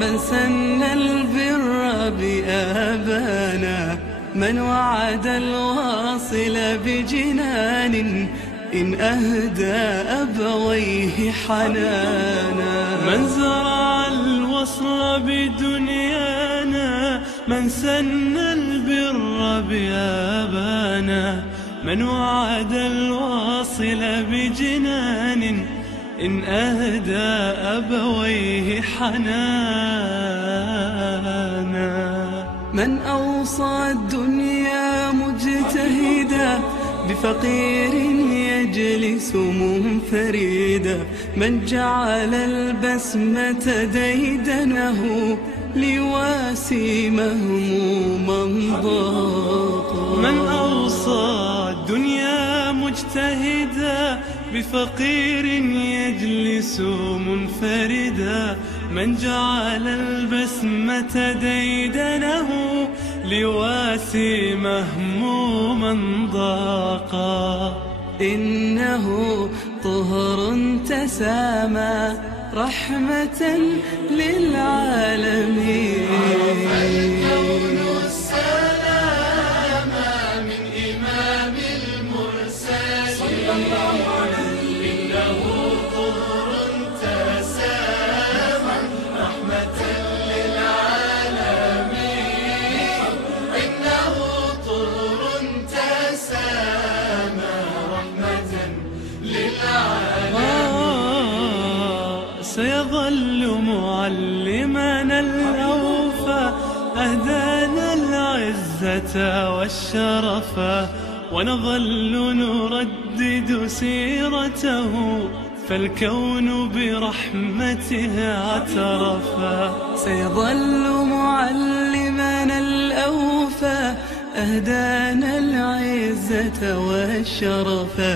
من سن البر بآبانا، من وعد الواصل بجنان إن أهدى أبويه حنانا. من زرع الوصل بدنيانا، من سن البر بآبانا، من وعد الواصل بجنان إن أهدى أبويه حنانا. من أوصى الدنيا مجتهدا بفقير يجلس منفردا، من جعل البسمة ديدنه ليواسي مهموما ضاقا. من أوصى الدنيا مجتهدا بفقير يجلس منفردا، من جعل البسمة ديدنه ليواسي مهموما ضاقا. إنه طهر تسامى رحمة للعالمين. عرف الكون السلام من إمام المرسلين صلى الله عليه. إنه طهر تسامى رحمة للعالمين. إنه طهر تسامى رحمة للعالمين. سيظل معلمنا الأوفى، أهدانا العزة والشرفا، ونظل نردد سيرته فالكون برحمته اعترفا. سيظل معلمنا الأوفى، أهدانا العزة والشرفا،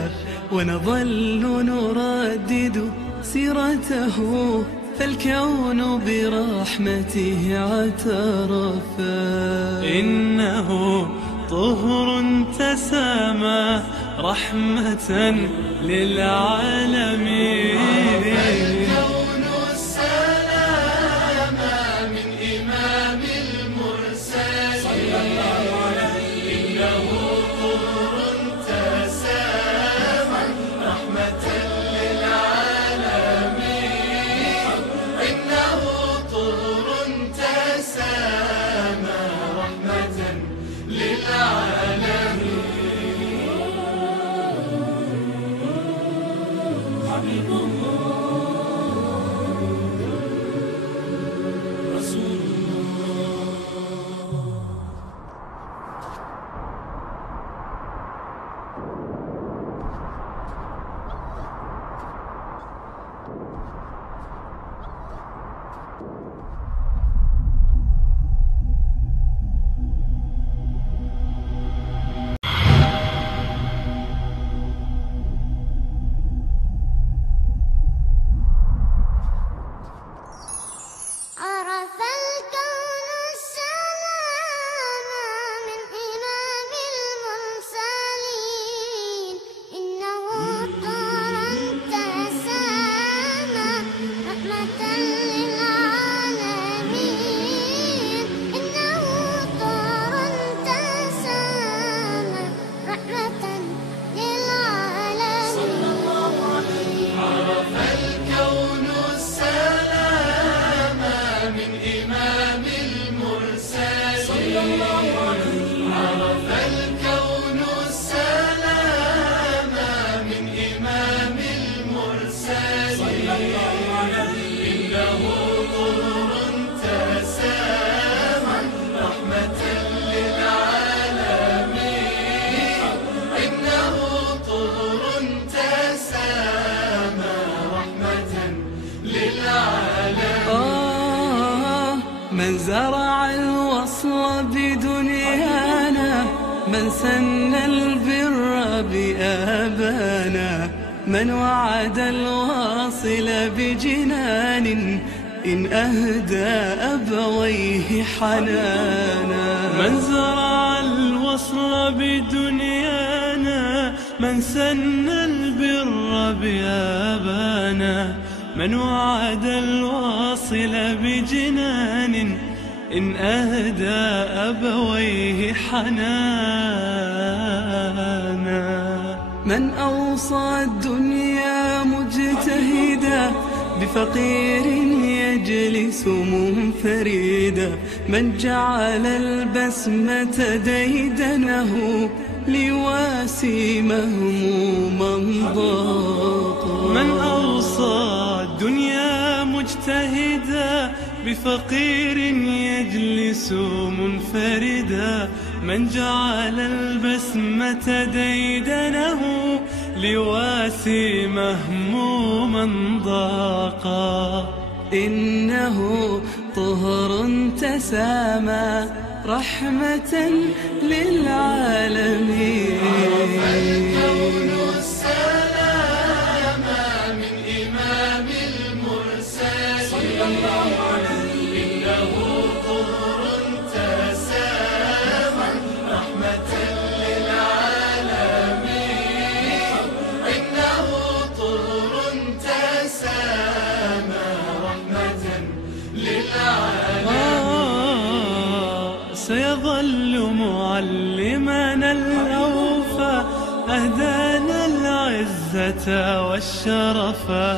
ونظل نردد سيرته فالكون برحمته اعترفا. إنه طهر تسامى رحمة للعالمين. الكون السلام من إمام المرسلين صلى الله عليه. إنه طهر تسامى رحمة للعالمين. إنه طهر تسامى رحمة للعالمين. حبيب الله رسول عرف الكون السلام من إمام المرسلين. إنه طهر تسامى رحمة للعالمين. إنه طهر تسامى رحمة للعالمين. صلى الله عليه. عرف الكون السلام من إمام المرسلين صلى الله عليه. عرف الكون السلام من إمام المرسلين صلى الله عليه. إنه طهر تسامى رحمة للعالمين. إنه طهر تسامى رحمة للعالمين. من زرع الوصل بدنيانا، من سن البر بآبانا، من وعد الواصل بجنان إن أهدى أبويه حنانا. من زرع الوصل بدنيانا، من سن البر بآبانا، من وعد الواصل بجنان إن أهدى أبويه حنانا. من أوصى الدنيا مجتهدا بفقير يجلس منفردا. من جعل البسمة ديدنه ليواسي مهموما ضاقا. من أوصى الدنيا مجتهدا بفقير يجلس منفردا. من جعل البسمة ديدنه ليواسي مهموما ضاقا. إنه طهر تسامى رحمة للعالمين. عرف الكون السلام من إمام المرسلين صلى الله عليه. إنه طهر تسامى رحمة للعالمين. إنه طهر تسامى رحمة للعالمين. سيظل معلمنا الأوفى أهدانا العزة والشرفا.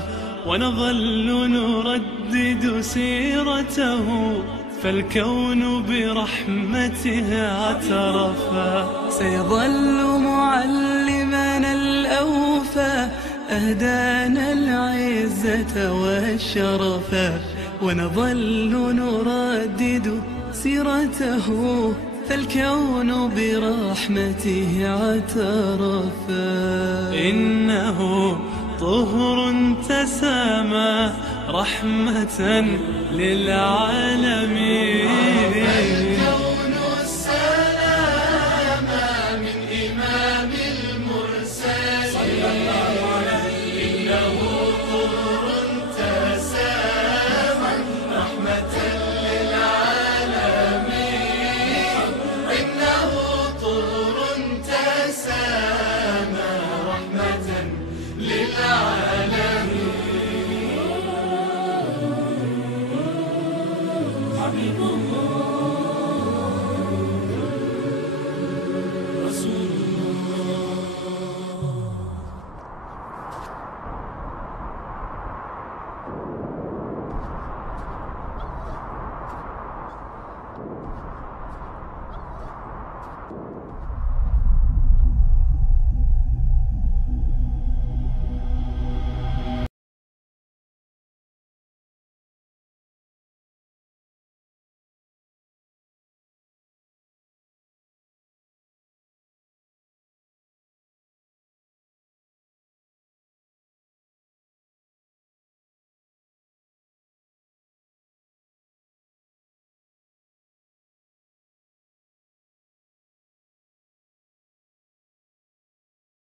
ونظل نردد سيرته فالكون برحمته اعترفا. سيظل معلمنا الأوفى أهدانا العزة والشرفا. ونظل نردد سيرته فالكون برحمته اعترفا. إنه طهر تسامى رحمة للعالمين. الكون السلام من إمام المرسلين صلى الله عليه. إنه طهر تسامى رحمة للعالمين. إنه طهر تسامى رحمة للعالمين.